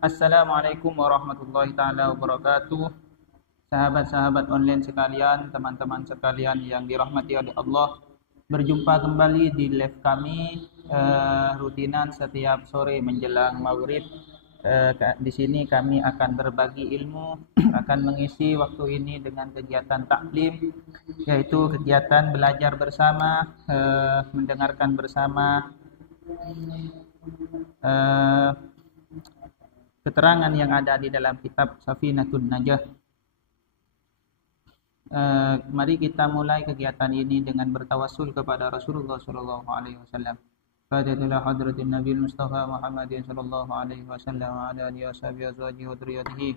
Assalamualaikum warahmatullahi taala wabarakatuh. Sahabat-sahabat online sekalian, teman-teman sekalian yang dirahmati oleh Allah, berjumpa kembali di live kami rutinan setiap sore menjelang maghrib. Di sini kami akan berbagi ilmu, akan mengisi waktu ini dengan kegiatan taklim, yaitu kegiatan belajar bersama, mendengarkan bersama eh, keterangan yang ada di dalam kitab Safinatun Najah. Mari kita mulai kegiatan ini dengan bertawassul kepada Rasulullah sallallahu alaihi wasallam. Fadillah hadratin Nabi Mustafa Muhammadin sallallahu alaihi wasallam wa ala alihi washabihi azwajihi wa dzurriyyatihi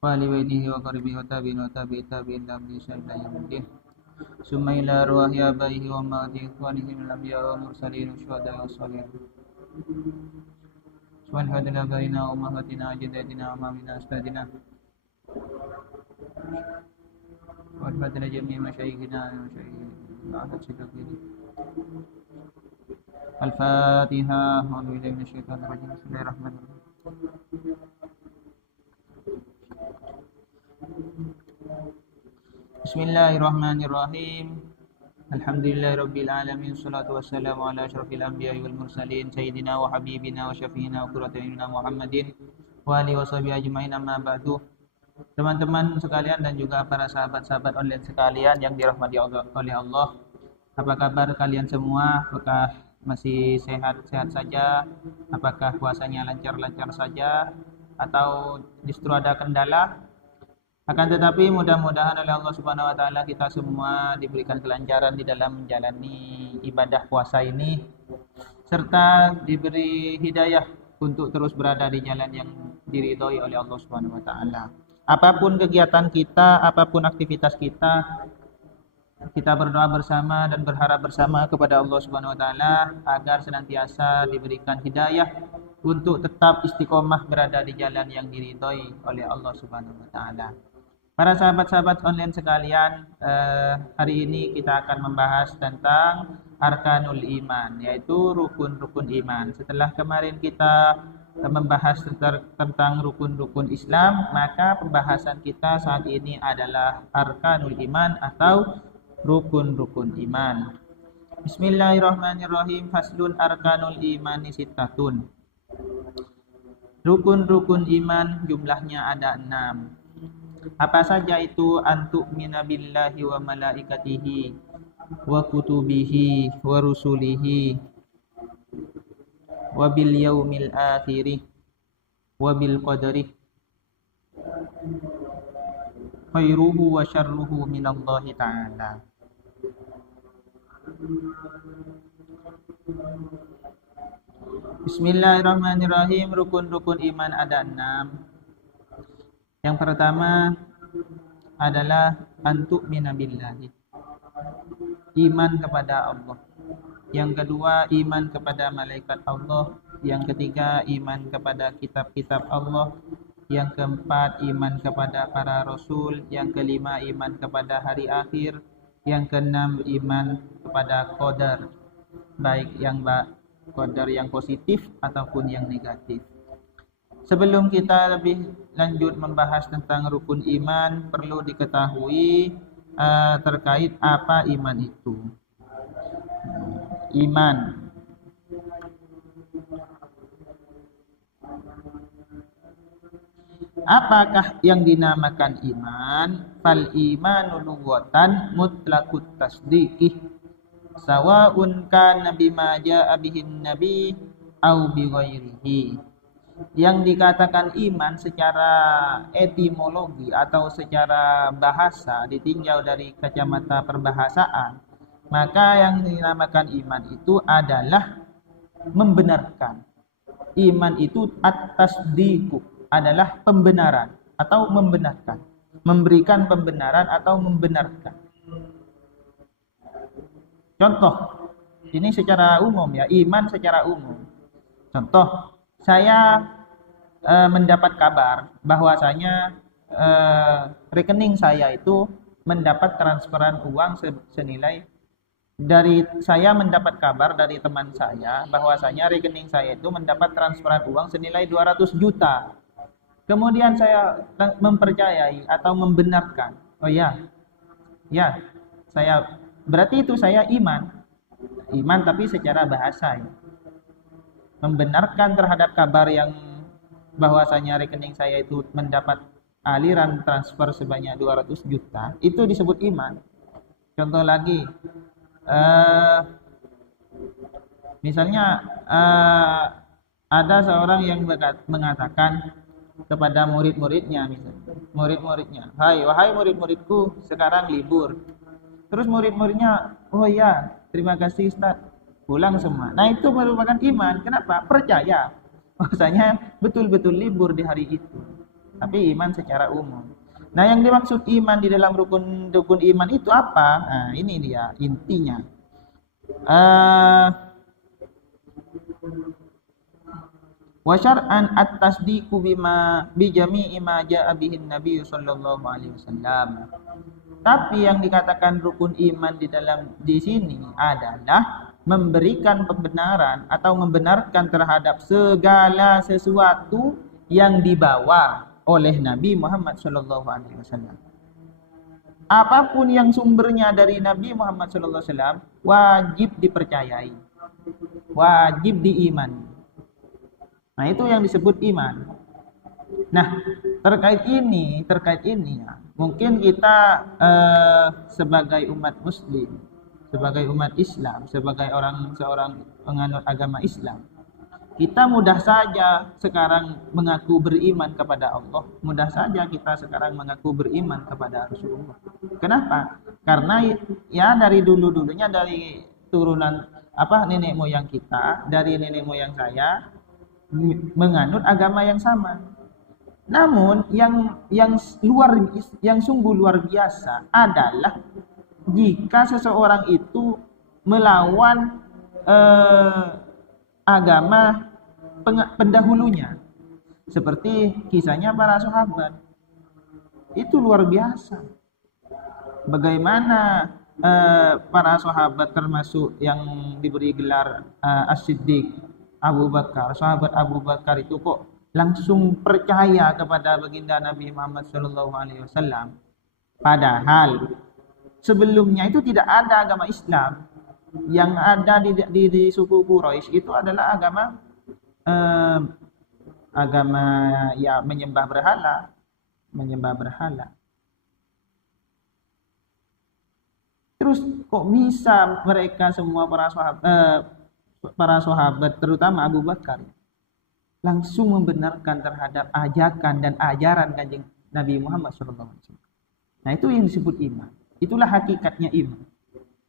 wa ali baitihi wa qaribihi wa tabi'in wa tabi'in ila yaumil summa ila arwahi abaihi wa ummatihi ikhwanihi min al-anbiya wal mursalin wa syuhada wa shalihin. Subhanallah baina ummahatina ajdatina wa mamina astadina wa fadila jami' masyayikhina wa masyayikhina. Al-Fatihah. A'udzu billahi minasyaitonir rajim. Bismillahirrahmanirrahim. Bismillahirrahmanirrahim. Alhamdulillahirabbil alamin, salatu wassalamu ala asyrafil anbiya'i wal mursalin sayyidina wa habibina wa syafiina wa qurrati a'yunina Muhammadin wa alihi washabihi ajmain, amma ba'du. Teman-teman sekalian dan juga para sahabat-sahabat online sekalian yang dirahmati oleh Allah, apa kabar kalian semua? Apakah masih sehat-sehat saja? Apakah puasanya lancar-lancar saja atau justru ada kendala? Akan tetapi mudah-mudahan oleh Allah Subhanahu wa taala kita semua diberikan kelancaran di dalam menjalani ibadah puasa ini, serta diberi hidayah untuk terus berada di jalan yang diridhoi oleh Allah Subhanahu wa taala. Apapun kegiatan kita, apapun aktivitas kita, kita berdoa bersama dan berharap bersama kepada Allah Subhanahu wa taala agar senantiasa diberikan hidayah untuk tetap istiqomah berada di jalan yang diridhoi oleh Allah Subhanahu wa taala. Para sahabat-sahabat online sekalian, hari ini kita akan membahas tentang arkanul iman, yaitu rukun-rukun iman. Setelah kemarin kita membahas tentang rukun-rukun Islam, maka pembahasan kita saat ini adalah arkanul iman atau rukun-rukun iman. Bismillahirrahmanirrahim. Faslun arkanul imani sittatun. Rukun-rukun iman jumlahnya ada 6. Apa saja itu? Antu'mina billahi wa malaikatihi wa kutubihi wa rusulihi wa bil yaumil akhiri wa bil qadari khairuhu wa syarruhu minallahi ta'ala. Bismillahirrahmanirrahim. Rukun-rukun iman ada 6. Yang pertama adalah antu'mina billahi, iman kepada Allah. Yang kedua, iman kepada malaikat Allah. Yang ketiga, iman kepada kitab-kitab Allah. Yang keempat, iman kepada para rasul. Yang kelima, iman kepada hari akhir. Yang keenam, iman kepada qadar, baik yang qadar yang positif ataupun yang negatif. Sebelum kita lebih lanjut membahas tentang rukun iman, perlu diketahui terkait apa iman itu. Iman. Apakah yang dinamakan iman? Fal imanu lughatan mutlaqut tasdiqih, sawa'un kana bima ja'a bihin nabi au bi ghairihi. Yang dikatakan iman secara etimologi atau secara bahasa, ditinjau dari kacamata perbahasaan, maka yang dinamakan iman itu adalah membenarkan. Iman itu at-tasdiqu, adalah pembenaran atau membenarkan, memberikan pembenaran atau membenarkan. Contoh, ini secara umum ya, iman secara umum. Contoh, saya mendapat kabar bahwasanya rekening saya itu mendapat transferan uang senilai, dari saya mendapat kabar dari teman saya bahwasanya rekening saya itu mendapat transferan uang senilai 200 juta. kemudian saya mempercayai atau membenarkan, oh ya, ya, saya berarti itu saya iman, tapi secara bahasa ya. Membenarkan terhadap kabar yang bahwasanya rekening saya itu mendapat aliran transfer sebanyak 200 juta, itu disebut iman. Contoh lagi, misalnya ada seorang yang mengatakan kepada murid-muridnya, misalnya, wahai murid-muridku, sekarang libur. Terus murid-muridnya, oh ya, terima kasih Ustaz, pulang semua. Nah, itu merupakan iman. Kenapa? Percaya bahwasanya betul-betul libur di hari itu. Tapi iman secara umum. Nah, yang dimaksud iman di dalam rukun iman itu apa? Nah, ini dia intinya. Wa syar'an at-tasdiqu bima bi jami'i ma ja'a bihi Nabi sallallahu alaihi wasallam. Tapi yang dikatakan rukun iman di sini adalah memberikan pembenaran atau membenarkan terhadap segala sesuatu yang dibawa oleh Nabi Muhammad sallallahu alaihi wasallam. Apapun yang sumbernya dari Nabi Muhammad sallallahu alaihi wasallam wajib dipercayai. Wajib diimani. Nah, itu yang disebut iman. Nah, terkait ini ya, mungkin kita sebagai umat muslim, sebagai umat Islam, sebagai seorang penganut agama Islam, kita mudah saja sekarang mengaku beriman kepada Allah, mudah saja kita sekarang mengaku beriman kepada Rasulullah. Kenapa? Karena ya dari dulu-dulunya, dari turunan nenek moyang kita, dari nenek moyang saya menganut agama yang sama. Namun yang sungguh luar biasa adalah jika seseorang itu melawan agama pendahulunya, seperti kisahnya para sahabat. Itu luar biasa. Bagaimana para sahabat, termasuk yang diberi gelar As-Siddiq, Abu Bakar, sahabat Abu Bakar itu kok langsung percaya kepada baginda Nabi Muhammad SAW. Padahal sebelumnya itu tidak ada agama Islam. Yang ada di suku Quraisy itu adalah agama ya menyembah berhala. Terus kok bisa mereka semua para sahabat terutama Abu Bakar langsung membenarkan terhadap ajakan dan ajaran Kanjeng Nabi Muhammad SAW. Nah, itu yang disebut iman. Itulah hakikatnya iman.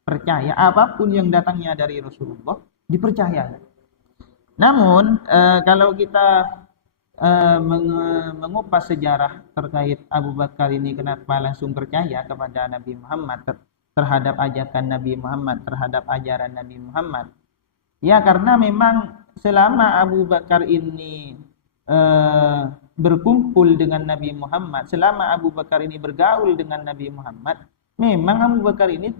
Percaya apapun yang datangnya dari Rasulullah dipercaya. Namun kalau kita mengupas sejarah terkait Abu Bakar ini kenapa langsung percaya kepada Nabi Muhammad, terhadap ajakan Nabi Muhammad, terhadap ajaran Nabi Muhammad. Ya, karena memang selama Abu Bakar ini berkumpul dengan Nabi Muhammad, selama Abu Bakar ini bergaul dengan Nabi Muhammad, memang Abu Bakar ini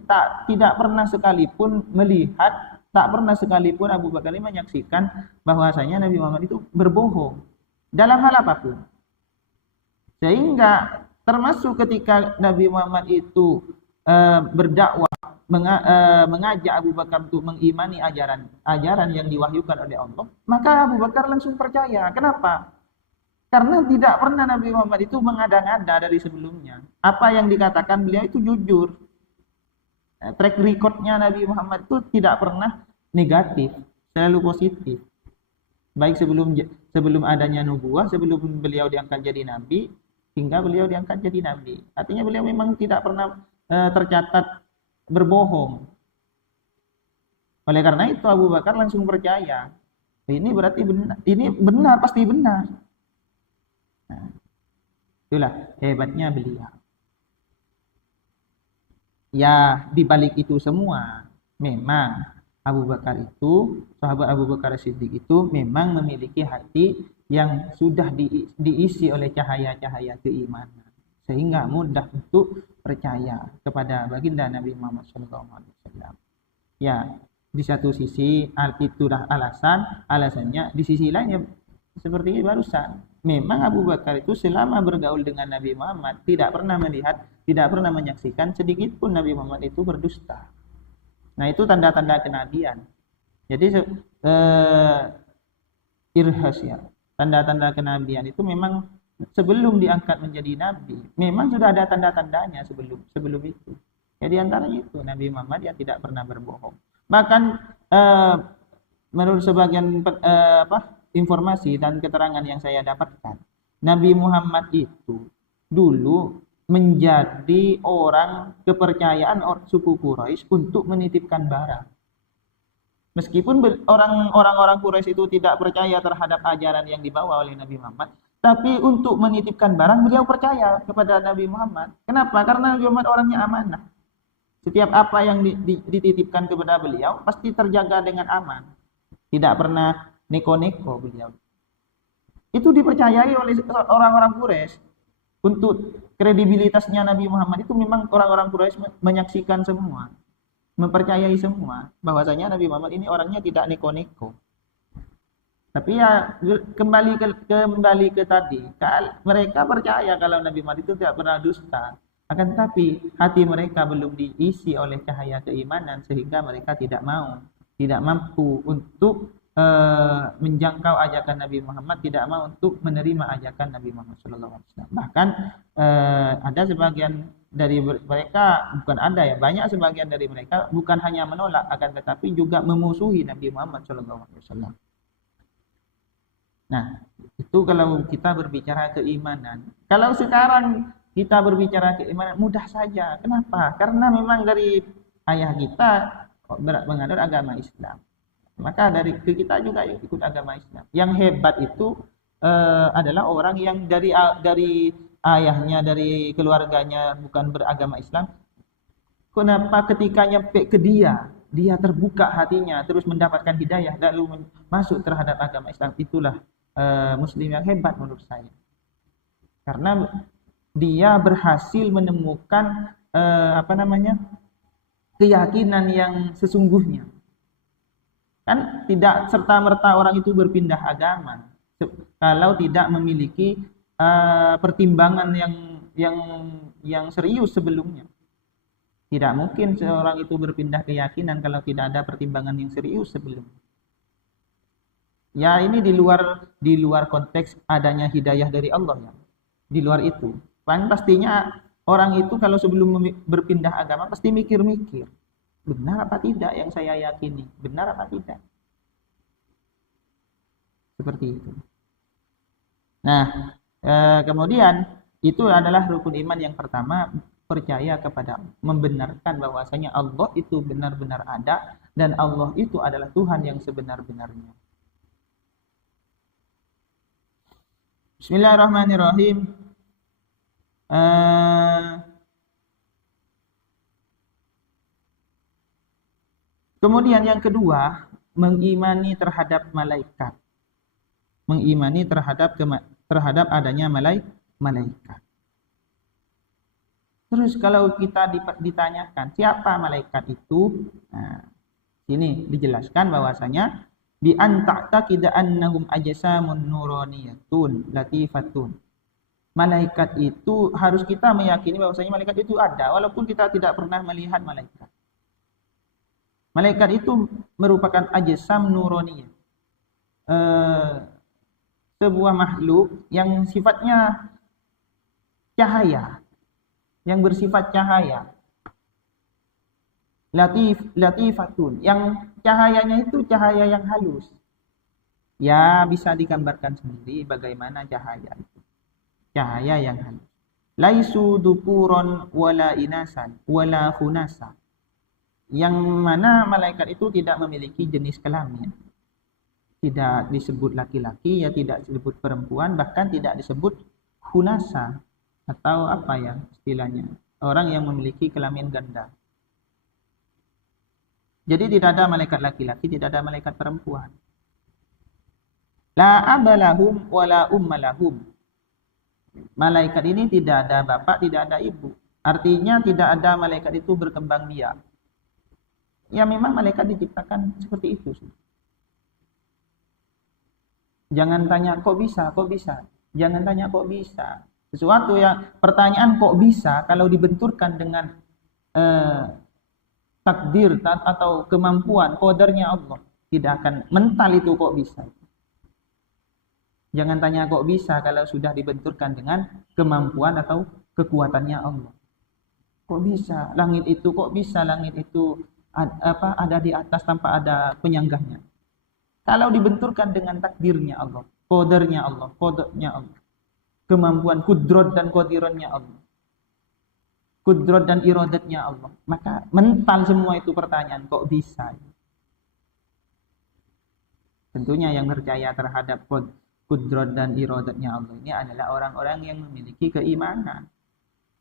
tidak pernah sekalipun melihat, tak pernah sekalipun Abu Bakar ini menyaksikan bahwasanya Nabi Muhammad itu berbohong dalam hal apapun. Sehingga termasuk ketika Nabi Muhammad itu berdakwah, mengajak Abu Bakar untuk mengimani ajaran yang diwahyukan oleh Allah, maka Abu Bakar langsung percaya. Kenapa? Karena tidak pernah Nabi Muhammad itu mengada-ngada dari sebelumnya. Apa yang dikatakan beliau itu jujur. Track recordnya Nabi Muhammad itu tidak pernah negatif, selalu positif. Baik sebelum adanya nubuah, sebelum beliau diangkat jadi nabi, hingga beliau diangkat jadi nabi. Artinya beliau memang tidak pernah tercatat berbohong. Oleh karena itu Abu Bakar langsung percaya. Ini berarti benar. Ini benar, pasti benar. Nah, itulah hebatnya beliau. Ya, di balik itu semua, memang Abu Bakar itu, sahabat Abu Bakar Siddiq itu memang memiliki hati yang sudah diisi oleh cahaya-cahaya keimanan, sehingga mudah untuk percaya kepada baginda Nabi Muhammad SAW. Ya, di satu sisi itulah alasannya, di sisi lainnya seperti barusan memang Abu Bakar itu selama bergaul dengan Nabi Muhammad tidak pernah melihat, tidak pernah menyaksikan sedikit pun Nabi Muhammad itu berdusta. Nah, itu tanda-tanda kenabian. Jadi irhas ya, tanda-tanda kenabian itu memang sebelum diangkat menjadi nabi, memang sudah ada tanda-tandanya sebelum itu. Jadi antaranya itu Nabi Muhammad yang tidak pernah berbohong. Bahkan menurut sebagian informasi dan keterangan yang saya dapatkan, Nabi Muhammad itu dulu menjadi orang kepercayaan suku Quraisy untuk menitipkan barang. Meskipun orang-orang Quraisy itu tidak percaya terhadap ajaran yang dibawa oleh Nabi Muhammad, tapi untuk menitipkan barang beliau percaya kepada Nabi Muhammad. Kenapa? Karena Nabi Muhammad orangnya amanah. Setiap apa yang dititipkan kepada beliau pasti terjaga dengan aman. Tidak pernah neko-neko beliau. Itu dipercayai oleh orang-orang Quraisy. Untuk kredibilitasnya Nabi Muhammad itu memang orang-orang Quraisy menyaksikan semua, mempercayai semua bahwasanya Nabi Muhammad ini orangnya tidak neko-neko. Tapi ya kembali ke tadi, mereka percaya kalau Nabi Muhammad itu tidak pernah dusta. Akan tetapi hati mereka belum diisi oleh cahaya keimanan sehingga mereka tidak mampu untuk menjangkau ajakan Nabi Muhammad, tidak mau untuk menerima ajakan Nabi Muhammad SAW. Bahkan ada sebagian dari mereka, banyak sebagian dari mereka bukan hanya menolak, akan tetapi juga memusuhi Nabi Muhammad SAW. Nah, itu kalau kita berbicara keimanan. Kalau sekarang kita berbicara keimanan mudah saja. Kenapa? Karena memang dari ayah kita menganut agama Islam. Maka dari kita juga ikut agama Islam. Yang hebat itu adalah orang yang dari ayahnya, dari keluarganya bukan beragama Islam. Kenapa ketika nyampe ke dia terbuka hatinya, terus mendapatkan hidayah, lalu masuk terhadap agama Islam. Itulah Muslim yang hebat menurut saya. Karena dia berhasil menemukan keyakinan yang sesungguhnya. Kan tidak serta-merta orang itu berpindah agama kalau tidak memiliki pertimbangan yang serius sebelumnya. Tidak mungkin seorang itu berpindah keyakinan kalau tidak ada pertimbangan yang serius sebelumnya. Ya, ini di luar konteks adanya hidayah dari Allah ya. Di luar itu. Kan pastinya orang itu kalau sebelum berpindah agama pasti mikir-mikir. Benar apa tidak yang saya yakini? Benar apa tidak? Seperti itu. Nah, kemudian itu adalah rukun iman yang pertama, percaya kepada, membenarkan bahwasanya Allah itu benar-benar ada dan Allah itu adalah Tuhan yang sebenar-benarnya. Bismillahirrahmanirrahim. Kemudian yang kedua, mengimani terhadap malaikat. Mengimani terhadap adanya malaikat. Terus kalau kita ditanyakan siapa malaikat itu, nah, sini dijelaskan bahwasanya bi anta'taqida annahum ajsamun nuraniyatun latifatun. Malaikat itu harus kita meyakini bahwasanya malaikat itu ada walaupun kita tidak pernah melihat malaikat. Malaikat itu merupakan ajsam nuraniyah. Sebuah makhluk yang sifatnya cahaya, yang bersifat cahaya. Latifatun, yang cahayanya itu cahaya yang halus. Ya, bisa digambarkan sendiri bagaimana cahaya itu. Cahaya yang halus. Laisu dukuron wala inasan wala khunasa. Yang mana malaikat itu tidak memiliki jenis kelamin. Tidak disebut laki-laki, ya tidak disebut perempuan, bahkan tidak disebut khunasa atau apa ya istilahnya, orang yang memiliki kelamin ganda. Jadi tidak ada malaikat laki-laki, tidak ada malaikat perempuan. La abalahum wala ummalahum. Malaikat ini tidak ada bapak, tidak ada ibu. Artinya tidak ada malaikat itu berkembang biak. Ya memang malaikat diciptakan seperti itu. Jangan tanya kok bisa. Jangan tanya kok bisa. Sesuatu yang pertanyaan kok bisa kalau dibenturkan dengan takdir atau kemampuan, kodarnya Allah, tidak akan mental itu kok bisa. Jangan tanya kok bisa kalau sudah dibenturkan dengan kemampuan atau kekuatannya Allah. Kok bisa? Langit itu kok bisa? Langit itu ada di atas tanpa ada penyanggahnya. Kalau dibenturkan dengan takdirnya Allah, kodarnya Allah, kemampuan kudrot dan kodirannya Allah, kudrot dan iradatnya Allah, maka mental semua itu pertanyaan kok bisa. Tentunya yang percaya terhadap kudrot dan iradatnya Allah ini adalah orang-orang yang memiliki keimanan.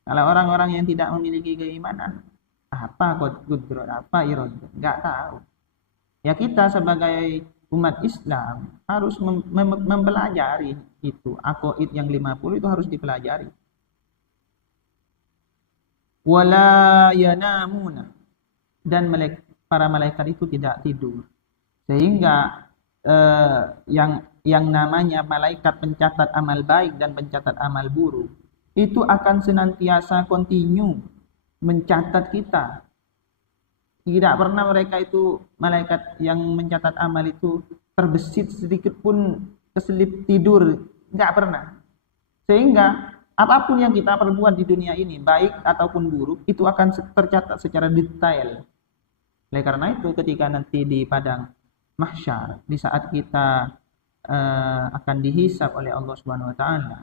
Kalau orang-orang yang tidak memiliki keimanan, apa kudrot, apa iradat, nggak tahu. Ya kita sebagai umat Islam harus mempelajari itu. Aqaid yang 50 itu harus dipelajari. Wala yanamuna, dan para malaikat itu tidak tidur. Sehingga yang namanya malaikat pencatat amal baik dan pencatat amal buruk itu akan senantiasa kontinu mencatat kita. Tidak pernah mereka itu, malaikat yang mencatat amal itu terbesit sedikit pun keselip tidur, nggak pernah. Sehingga apapun yang kita perbuat di dunia ini, baik ataupun buruk, itu akan tercatat secara detail. Oleh karena itu, ketika nanti di padang mahsyar, di saat kita akan dihisab oleh Allah Subhanahu Wa Taala,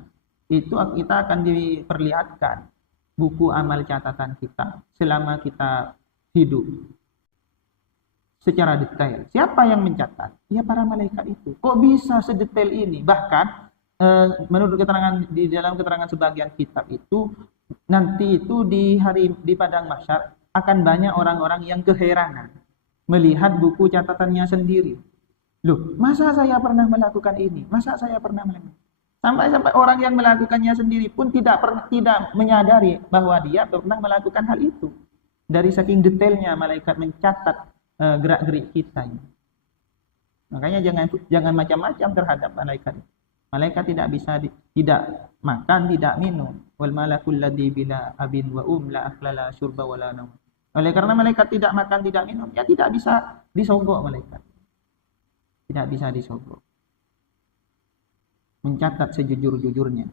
itu kita akan diperlihatkan buku amal catatan kita selama kita hidup secara detail. Siapa yang mencatat? Ya para malaikat itu. Kok bisa sedetail ini? Bahkan menurut keterangan di dalam keterangan sebagian kitab itu, nanti itu di padang mahsyar akan banyak orang-orang yang keheranan melihat buku catatannya sendiri. Loh, masa saya pernah melakukan ini? Masa saya pernah melakukan? Sampai orang yang melakukannya sendiri pun tidak menyadari bahwa dia pernah melakukan hal itu. Dari saking detailnya malaikat mencatat gerak-gerik kita ini. Makanya jangan macam-macam terhadap malaikat. Malaikat tidak bisa tidak makan, tidak minum. Wal malakul ladzi bila abin wa la akhlala syurba wala naum. Oleh karena malaikat tidak makan, tidak minum, ya tidak bisa disogok malaikat. Tidak bisa disogok. Mencatat sejujur-jujurnya.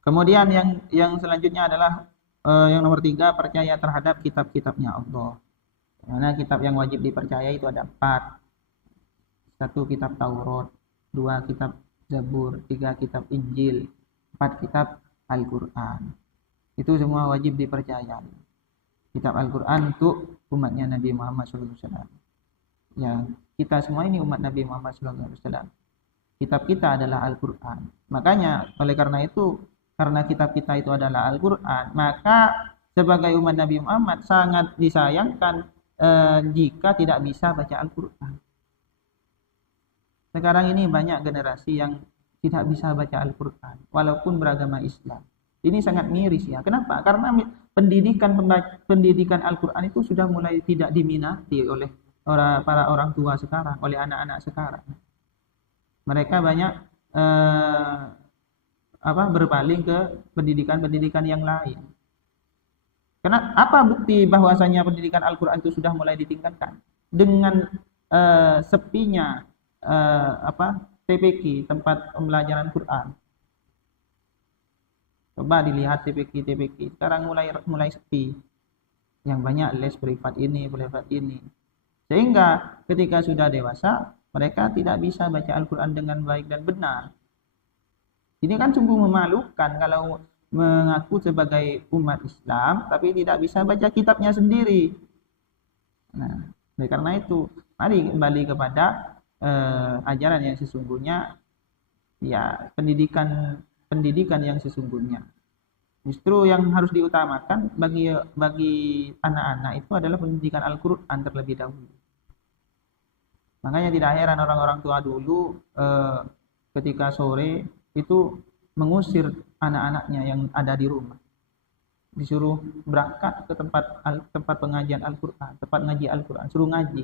Kemudian yang selanjutnya adalah yang nomor 3, percaya terhadap kitab-kitabnya Allah. Karena kitab yang wajib dipercaya itu ada 4. 1 kitab Taurat, 2 kitab Zabur, 3 kitab Injil, 4 kitab Al-Quran. Itu semua wajib dipercaya. Kitab Al-Quran untuk umatnya Nabi Muhammad SAW. Ya, kita semua ini umat Nabi Muhammad SAW. Kitab kita adalah Al-Quran. Makanya oleh karena itu, karena kitab kita itu adalah Al-Quran, maka sebagai umat Nabi Muhammad sangat disayangkan jika tidak bisa baca Al-Quran. Sekarang ini banyak generasi yang tidak bisa baca Al-Quran walaupun beragama Islam. Ini sangat miris ya. Kenapa? Karena pendidikan Al-Quran itu sudah mulai tidak diminati oleh para orang tua sekarang, oleh anak-anak sekarang. Mereka banyak berpaling ke pendidikan yang lain. Apa bukti bahwasanya pendidikan Al-Quran itu sudah mulai ditingkatkan? Dengan sepinya TPQ, tempat pembelajaran Quran. Coba dilihat TPQ sekarang mulai sepi. Yang banyak les privat ini. Sehingga ketika sudah dewasa, mereka tidak bisa baca Al-Quran dengan baik dan benar. Ini kan sungguh memalukan kalau mengaku sebagai umat Islam, tapi tidak bisa baca kitabnya sendiri. Nah, oleh karena itu, mari kembali kepada ajaran yang sesungguhnya, ya pendidikan yang sesungguhnya. Justru yang harus diutamakan bagi anak-anak itu adalah pendidikan Al-Quran terlebih dahulu. Makanya tidak heran orang-orang tua dulu ketika sore itu mengusir anak-anaknya yang ada di rumah. Disuruh berangkat ke tempat pengajian Al-Quran, tempat ngaji Al-Quran, suruh ngaji.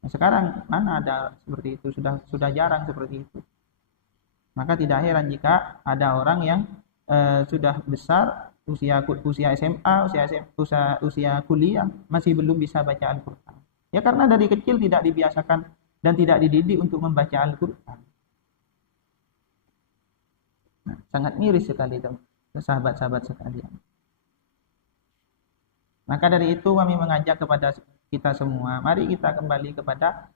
Nah, sekarang mana ada seperti itu, sudah jarang seperti itu. Maka tidak heran jika ada orang yang sudah besar, usia SMA, usia kuliah masih belum bisa baca Al-Qur'an. Ya karena dari kecil tidak dibiasakan dan tidak dididik untuk membaca Al-Qur'an. Nah, sangat miris sekali itu, sahabat-sahabat sekalian. Maka dari itu kami mengajak kepada kita semua, mari kita kembali kepada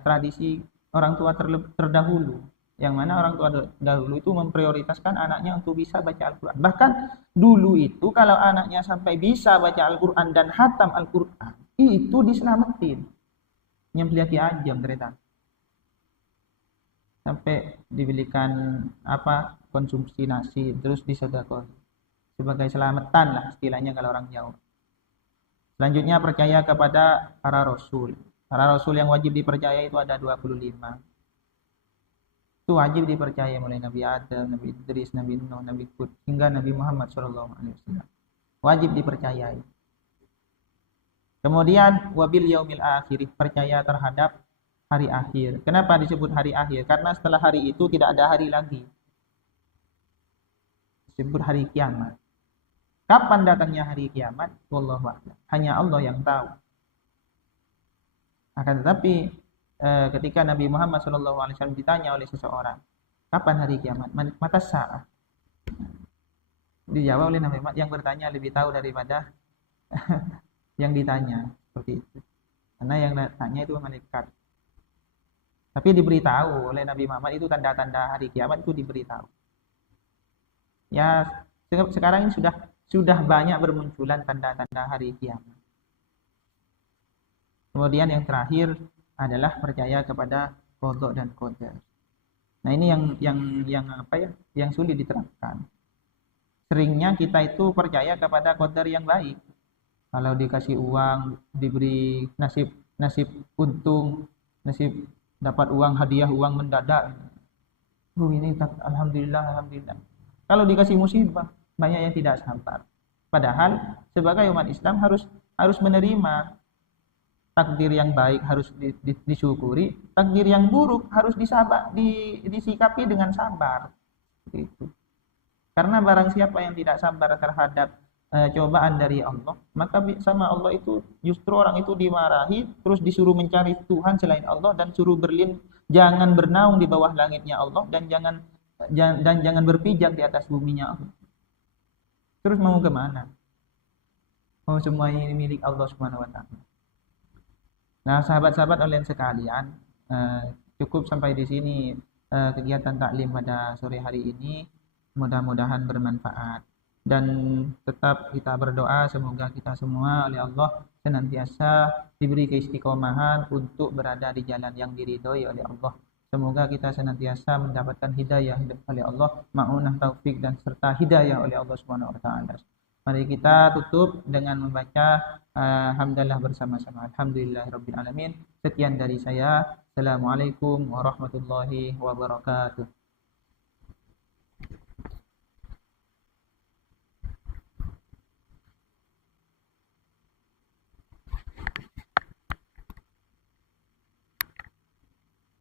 tradisi orang tua terdahulu, yang mana orang tua dahulu itu memprioritaskan anaknya untuk bisa baca Al-Quran. Bahkan dulu itu kalau anaknya sampai bisa baca Al-Quran dan hatam Al-Quran, itu diselamatin. Nyembelih Ki Ajam cerita. Sampai dibelikan konsumsi nasi, terus disedekah sebagai selamatan lah istilahnya kalau orang Jawa. Selanjutnya percaya kepada para rasul. Para rasul yang wajib dipercaya itu ada 25. Itu wajib dipercaya mulai Nabi Adam, Nabi Idris, Nabi Nuh, Nabi Hud hingga Nabi Muhammad SAW. Wajib dipercayai. Kemudian wabil yaumil akhir, percaya terhadap hari akhir. Kenapa disebut hari akhir? Karena setelah hari itu tidak ada hari lagi. Disebut hari kiamat. Kapan datangnya hari kiamat? Wallahu a'lam. Hanya Allah yang tahu. Akan tetapi ketika Nabi Muhammad SAW ditanya oleh seseorang, kapan hari kiamat? Mata sa'ah. Dijawab oleh Nabi Muhammad, yang bertanya lebih tahu daripada yang ditanya. Seperti itu. Karena yang tanya itu malaikat. Tapi diberitahu oleh Nabi Muhammad itu tanda-tanda hari kiamat itu diberitahu. Ya, sekarang ini sudah banyak bermunculan tanda-tanda hari kiamat. Kemudian yang terakhir adalah percaya kepada qada dan qadar. Nah, ini yang sulit diterapkan. Seringnya kita itu percaya kepada qadar yang baik. Kalau dikasih uang, diberi nasib untung, nasib dapat uang hadiah, uang mendadak. Ini alhamdulillah. Kalau dikasih musibah, banyak yang tidak sabar. Padahal sebagai umat Islam harus menerima takdir yang baik, harus disyukuri, takdir yang buruk harus disikapi dengan sabar. Gitu. Karena barang siapa yang tidak sabar terhadap cobaan dari Allah, maka sama Allah itu justru orang itu dimarahi, terus disuruh mencari Tuhan selain Allah dan suruh jangan bernaung di bawah langitnya Allah dan jangan berpijak di atas buminya Allah. Terus mau kemana? Mau semua ini milik Allah Subhanahu wa Ta'ala. Nah, sahabat-sahabat online sekalian, cukup sampai di sini kegiatan taklim pada sore hari ini. Mudah-mudahan bermanfaat. Dan tetap kita berdoa semoga kita semua oleh Allah senantiasa diberi keistiqomahan untuk berada di jalan yang diridhoi oleh Allah. Semoga kita senantiasa mendapatkan hidayah oleh Allah, ma'unah taufik dan serta hidayah oleh Allah Subhanahu wa taala. Mari kita tutup dengan membaca hamdalah bersama-sama. Alhamdulillahirabbil alamin. Sekian dari saya. Assalamualaikum warahmatullahi wabarakatuh.